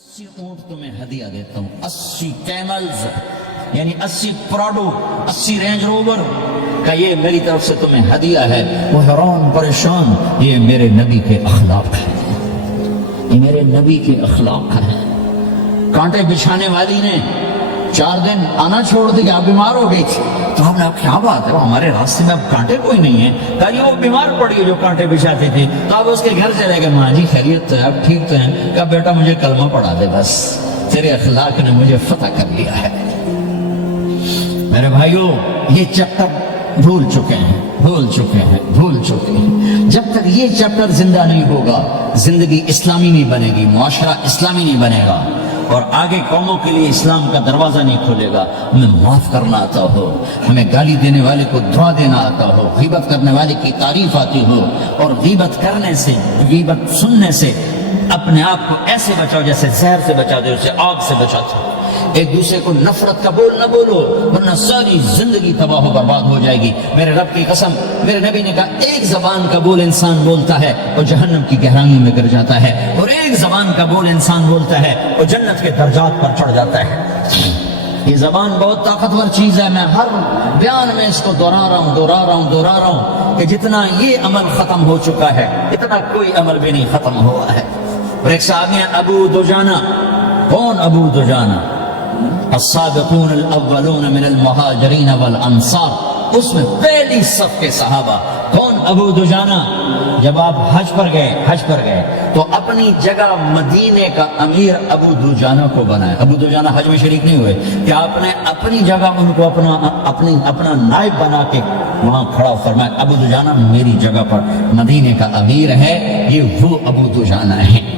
80 اونٹ تمہیں ہدیہ دیتا ہوں، 80 کیملز یعنی 80 پراڈو، 80 رینج روور کا یہ میری طرف سے تمہیں ہدیہ ہے۔ وہ حیران پریشان، یہ میرے نبی کے اخلاق ہے، یہ میرے نبی کے اخلاق ہے۔ کانٹے بچھانے والی نے 4 دن آنا چھوڑ دیا، بیمار ہو گئی تھی، تو ہم نے کیا بات ہے، ہمارے راستے میں اب کانٹے کوئی نہیں ہے، کہا یہ وہ بیمار پڑی ہے جو کانٹے بچھاتے تھے، تو آپ اس کے گھر چلے گئے، ماں جی خیریت تو ہے، آپ ٹھیک تو ہیں؟ کہا بیٹا مجھے کلمہ پڑھا دے، بس تیرے اخلاق نے مجھے فتح کر لیا ہے۔ میرے بھائیوں یہ چیپٹر بھول چکے ہیں، بھول چکے ہیں، بھول چکے ہیں۔ جب تک یہ چیپٹر زندہ نہیں ہوگا زندگی اسلامی نہیں بنے گی، معاشرہ اسلامی نہیں بنے گا، اور آگے قوموں کے لیے اسلام کا دروازہ نہیں کھلے گا۔ ہمیں معاف کرنا آتا ہو، ہمیں گالی دینے والے کو دعا دینا آتا ہو، غیبت کرنے والے کی تعریف آتی ہو، اور غیبت کرنے سے، غیبت سننے سے اپنے آپ کو ایسے بچاؤ جیسے زہر سے بچاتے ہو، اسے آگ سے بچاتے ہو۔ ایک دوسرے کو نفرت کا بول نہ بولو، ورنہ ساری زندگی تباہ و برباد ہو جائے گی۔ میرے رب کی قسم، میرے نبی نے کہا ایک زبان کا بول انسان بولتا ہے وہ جہنم کی گہرائیوں میں گر جاتا ہے، اور ایک زبان کا بول انسان بولتا ہے وہ جنت کے درجات پر چڑھ جاتا ہے۔ یہ زبان بہت طاقتور چیز ہے، میں ہر بیان میں اس کو دہرا رہا ہوں کہ جتنا یہ عمل ختم ہو چکا ہے اتنا کوئی عمل بھی نہیں ختم ہوا ہے۔ اور ایک صحابی ہیں ابو دجانہ۔ کون ابو دجانہ؟ السابقون الاولون من المہاجرین والانصار، اس میں پہلی صف کے صحابہ۔ کون ابو دجانہ؟ جب آپ حج پر گئے تو اپنی جگہ مدینے کا امیر ابو دجانہ کو بنایا۔ ابو دجانہ حج میں شریک نہیں ہوئے، کہ آپ نے اپنی جگہ ان کو اپنا نائب بنا کے وہاں کھڑا فرمایا، ابو دجانہ میری جگہ پر مدینے کا امیر ہے، یہ وہ ابو دجانہ ہے۔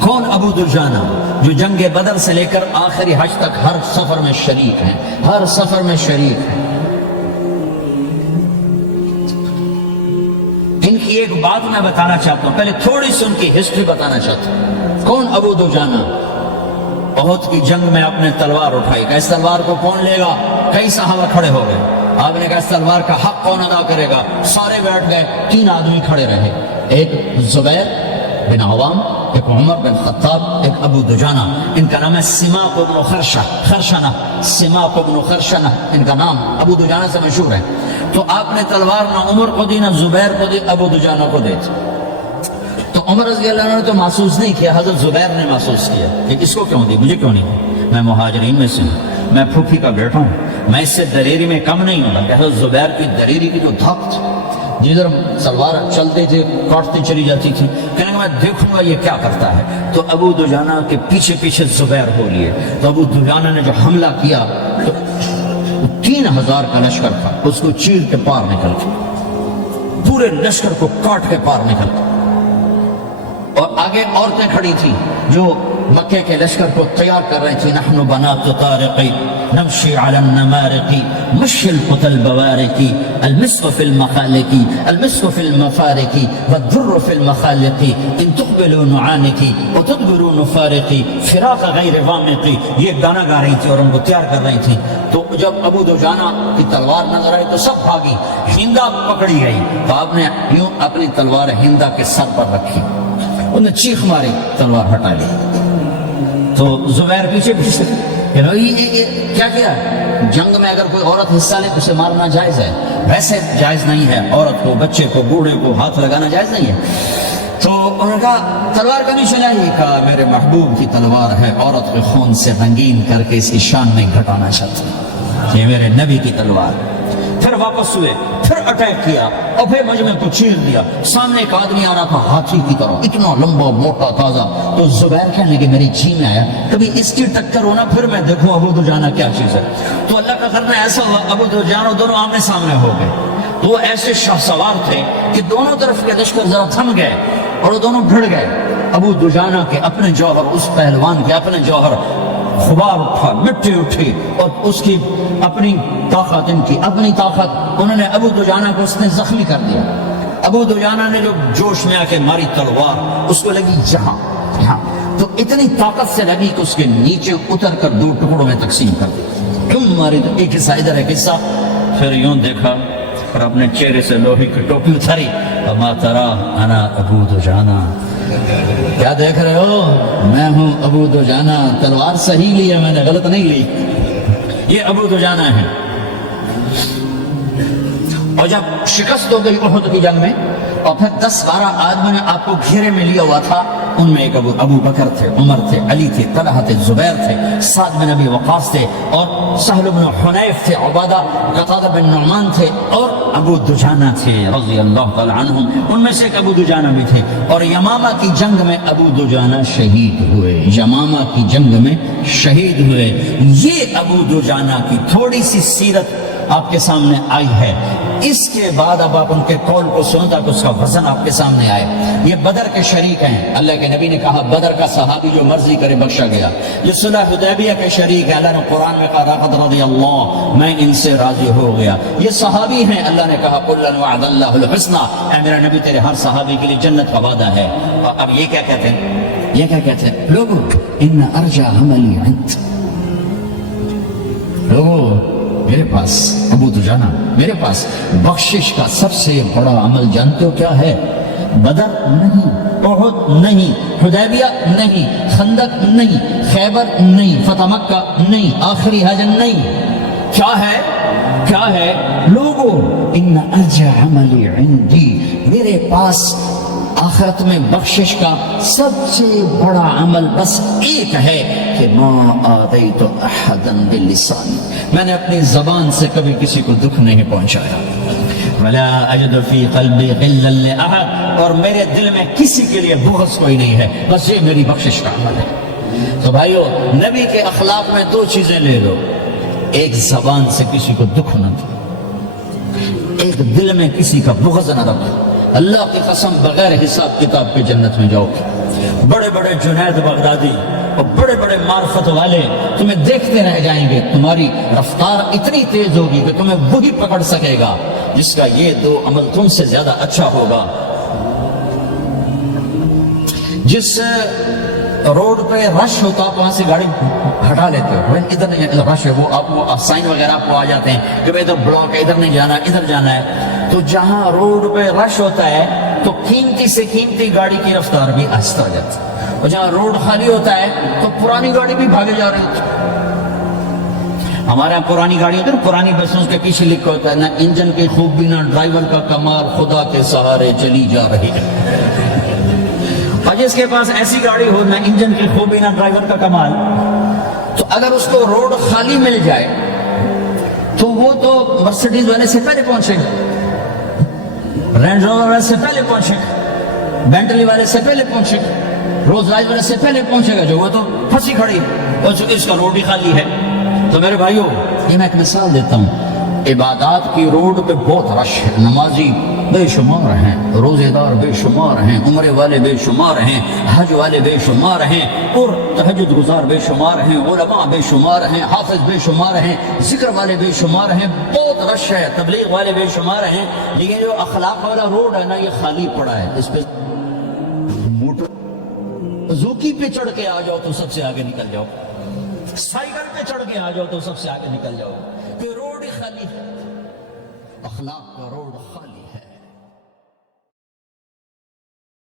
کون ابو دجانہ؟ جو جنگ بدر سے لے کر آخری حج تک ہر سفر میں شریک ہیں، ہر سفر میں شریک ہیں۔ ان کی ایک بات میں بتانا چاہتا ہوں، پہلے تھوڑی سی ان کی ہسٹری بتانا چاہتا ہوں۔ کون ابو دجانہ؟ احد کی جنگ میں آپ نے تلوار اٹھائی، کہ اس تلوار کو کون لے گا؟ کئی صحابہ کھڑے ہو گئے، آپ نے کہا اس تلوار کا حق کون ادا کرے گا؟ سارے بیٹھ گئے، 3 آدمی کھڑے رہے، ایک زبیر بن عوام، ایک عمر بن خطاب، ایک ابو دجانہ۔ ان کا نام ہے سماق بن خرشنہ، سماق بن خرشنہ ان کا نام، ابو دجانہ سے مشہور ہے۔ تو آپ نے تلوار نہ عمر کو دی، نہ زبیر کو دی، ابو دجانہ کو دی۔ تو عمر رضی اللہ عنہ نے تو محسوس نہیں کیا، حضرت زبیر نے محسوس کیا کہ اس کو کیوں دی، مجھے کیوں نہیں دی؟ میں مہاجرین میں سے ہوں، میں پھوپھی کا بیٹا ہوں، میں اس سے دلیری میں کم نہیں ہوں۔ کہ حضرت زبیر کی دلیری کی جو دھک تھی، جدھر سلوار چلتے تھے کاٹتی چلی جاتی تھی، کہنے کہ میں دیکھوں گا یہ کیا کرتا ہے۔ تو ابو دجانہ کے پیچھے پیچھے زبیر ہو لیے، تو ابو دجانہ نے جو حملہ کیا تو 3000 کا لشکر تھا، اس کو چیر کے پار نکل کے، پورے لشکر کو کاٹ کے پار نکل کے، اور آگے عورتیں کھڑی تھیں جو مکے کے لشکر کو تیار کر رہی تھی۔ نحن بنات طارق نمشي على النمارق مشي القتى البوارق المسك في المخالق المسك في المفارق والضر في المخالق ان تقبلوا نعانق وتدبروا نفارق فراق غیر وامق۔ یہ گانا گا رہی تھی اور ان کو تیار کر رہی تھی۔ تو جب ابو دجانہ کی تلوار نظر آئی تو سب بھاگی، ہندا پکڑی گئی، تو آپ نے یوں اپنی تلوار ہندا کے سر پر رکھی، انہوں نے چیخ ماری، تلوار ہٹا لی۔ تو زبیر پیچھے پیچھے کہ کیا کیا؟ جنگ میں اگر کوئی عورت حصہ لے تو اسے مارنا جائز ہے، ویسے جائز نہیں ہے، عورت کو، بچے کو، بوڑھے کو ہاتھ لگانا جائز نہیں ہے۔ تو انہوں نے کہا تلوار کبھی چلائی؟ کہا میرے محبوب کی تلوار ہے، عورت کے خون سے رنگین کر کے اس کی شان میں گھٹانا چاہتا ہوں، یہ میرے نبی کی تلوار۔ پھر واپس ہوئے، پھر اٹیک کیا اور پھر مجمع کو چیر دیا۔ سامنے ایک آدمی آ رہا تھا ہاتھی کی طرح، اتنا لمبا موٹا تازہ، تو زبیر کہنے لگے میری جی میں آیا کبھی اس کی ٹکر ہونا، پھر میں دیکھوں ابو دجانہ کیا چیز ہے۔ تو اللہ کا کرنا ایسا ہوا، ابو دجانہ دونوں آمنے سامنے ہو گئے، تو وہ ایسے شاہ سوار تھے کہ دونوں طرف کے لشکر ذرا تھم گئے اور وہ دونوں بھڑ گئے۔ ابو دجانہ کے اپنے جوہر، اس پہلوان کے اپنے جوہر، غبار اٹھا، مٹی اٹھی، اور اس کی اپنی طاقت، ان کی اپنی طاقت، انہوں نے ابو دجانہ کو اس نے زخمی کر دیا۔ ابو دجانہ نے جو جوش میں آ کے ماری تلوار، اس کو لگی یہاں، تو اتنی طاقت سے لگی کہ اس کے نیچے اتر کر 2 ٹکڑوں میں تقسیم کر دی۔ کیوں ماری؟ تو ایک حصہ ادھر ہے، حصہ پھر یوں دیکھا اور اپنے چہرے سے لوہے کی ٹوپی اتاری، اما ترا انا ابو دجانہ، کیا دیکھ رہے ہو؟ میں ہوں ابو دجانہ، تلوار صحیح لی ہے میں نے، غلط نہیں لی. یہ ابو دجانہ ہے. اور جب شکست ہو گئی احد کی جنگ میں اور پھر 10-12 آدمی نے آپ کو گھیرے میں لیا ہوا تھا، ان میں ایک ابو بکر تھے، عمر تھے، علی تھے، طلحہ تھے، زبیر تھے، سعد بن ابی وقاص تھے، اور سہل بن حنیف تھے، عبادہ قتادہ بن نعمان تھے، اور ابو دجانہ تھے رضی اللہ تعالی عنہم. ان میں سے ایک ابو دجانہ بھی تھے. اور یمامہ کی جنگ میں ابو دجانہ شہید ہوئے. یمامہ کی جنگ میں شہید ہوئے. یہ ابو دجانہ کی تھوڑی سی سیرت آپ کے سامنے آئی ہے. اس کے بعد اب آپ ان کے قول کو سنیں تاکہ اس کا وزن آپ کے سامنے آئے. یہ بدر کے شریک ہیں. اللہ کے نبی نے کہا بدر کا صحابی جو مرضی کرے بخشا گیا. یہ صلح حدیبیہ کے شریک ہے. اللہ نے قرآن میں کہا لقد رضی اللہ، میں ان سے راضی ہو گیا. یہ صحابی ہیں. اللہ نے کہا قل لن وعد اللہ الحسنى، اے میرا نبی تیرے ہر صحابی کے لیے جنت کا وعدہ ہے. اور اب یہ کیا کہتے ہیں؟ یہ کیا کہتے ہیں لوگوں؟ ان ارجع عملی عند لوگوں، میرے پاس ابو دجانہ، میرے پاس بخشش کا سب سے بڑا عمل جانتے ہو کیا ہے؟ بدر نہیں، احد نہیں، حدیبیہ نہیں، خندق نہیں، خیبر نہیں، فتح مکہ نہیں، آخری حج نہیں. کیا ہے؟ کیا ہے لوگوں؟ ان ارجع عملی عندی، میرے پاس آخرت میں بخشش کا سب سے بڑا عمل بس ایک ہے کہ ما آذیت احدا باللسان، میں نے اپنی زبان سے کبھی کسی کو دکھ نہیں پہنچایا. ولا اجد فی قلبی غلا لاحد، اور میرے دل میں کسی کے لیے بغض کوئی نہیں ہے، بس یہ میری بخشش کا عمل ہے. تو بھائیو، نبی کے اخلاق میں 2 چیزیں لے لو. ایک زبان سے کسی کو دکھ نہ دو، ایک دل میں کسی کا بغض نہ رکھو. اللہ کی قسم بغیر حساب کتاب کے جنت میں جاؤ. بڑے بڑے جنید بغدادی اور بڑے بڑے معرفت والے تمہیں دیکھتے رہ جائیں گے. تمہاری رفتار اتنی تیز ہوگی کہ تمہیں وہی پکڑ سکے گا جس کا یہ 2 عمل تم سے زیادہ اچھا ہوگا. جس روڈ پہ رش ہوتا آپ وہاں سے گاڑی ہٹا لیتے ہو. ادھر رش ہے، وہ آپ سائن وغیرہ آپ کو آ جاتے ہیں کہ ادھر بلاک ہے، ادھر نہیں جانا، ادھر جانا ہے. تو جہاں روڈ پہ رش ہوتا ہے تو قیمتی سے قیمتی گاڑی کی رفتار بھی آہستہ ہو جاتی ہے، اور جہاں روڈ خالی ہوتا ہے تو پرانی گاڑی بھی بھاگے جا رہی ہوتی ہے. ہمارے یہاں پرانی گاڑی ہوتی ہے نا، پرانی بسوں کے پیچھے لکھا ہوتا ہے نہ انجن کی خوبی نہ ڈرائیور کا کمال، خدا کے سہارے چلی جا رہی ہے. اور جس کے پاس ایسی گاڑی ہو، نہ انجن کی خوبی نہ ڈرائیور کا کمال، تو اگر اس کو روڈ خالی مل جائے تو وہ تو مرسیڈیز والے سے پہلے پہنچے گا، رینج روور والے سے پہلے پہنچے گا، بینٹلی والے سے پہلے پہنچے گا، روز رائز والے سے پہلے پہنچے گا، جو وہ تو پھنسی کھڑی اور اس کا روڈ ہی خالی ہے. تو میرے بھائیو، یہ میں ایک مثال دیتا ہوں. عبادات کی روڈ پہ بہت رش ہے. نمازی بے شمار ہیں، روزے دار بے شمار ہیں، عمرے والے بے شمار ہیں، حج والے بے شمار ہیں، اور تہجد گزار بے شمار ہیں، علماء بے شمار ہیں، حافظ بے شمار ہیں، ذکر والے بے شمار ہیں. بہت رش ہے. تبلیغ والے بے شمار ہیں. لیکن جو اخلاق والا روڈ ہے نا، یہ خالی پڑا ہے. اس پہ موٹر زوکی پہ چڑھ کے آ جاؤ تو سب سے آگے نکل جاؤ، سائیکل پہ چڑھ کے آ جاؤ تو سب سے آگے نکل جاؤ، کہ روڈ ہی خالی ہے. اخلاق کا روڈ خالی